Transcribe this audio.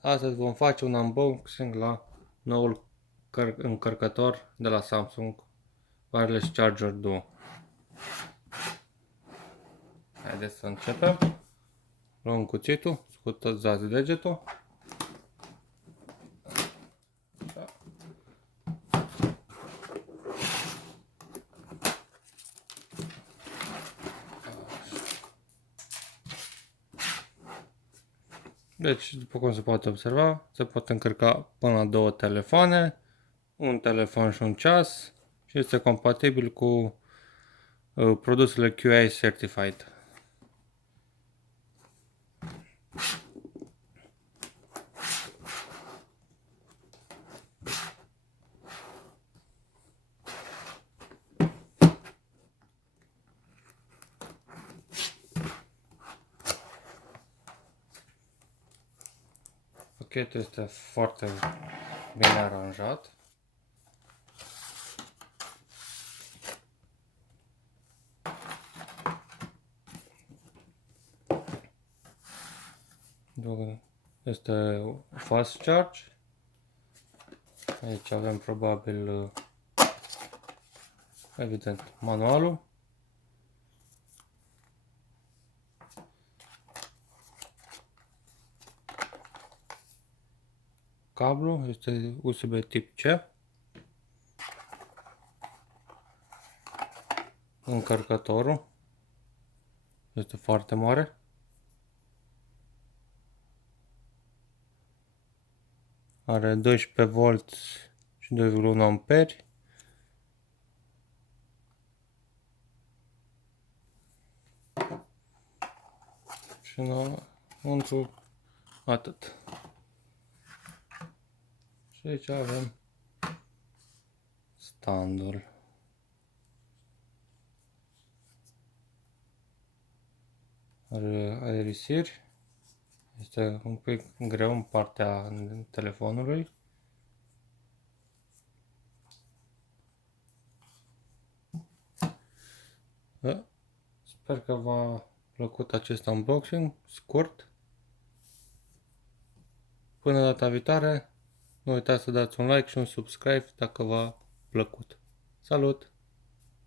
Astăzi vom face un unboxing la noul încărcător de la Samsung Wireless Charger Duo. Haideți să începem. Luăm cuțitul, scutați degetul. Deci, după cum se poate observa, se poate încărca până la 2 telefoane, un telefon și un ceas și este compatibil cu produsele QA Certified. Pachetul este foarte bine aranjat. Este fast charge. Aici avem probabil, evident, manualul. Cablu este USB tip C. Încărcătorul este foarte mare. Are 12V și 2,1 amperi. Și înăuntru atât. Și aici avem standul. Are aerisiri. Este un pic greu în partea telefonului. Sper că v-a plăcut acest unboxing scurt. Până data viitoare, nu uitați să dați un like și un subscribe dacă v-a plăcut. Salut!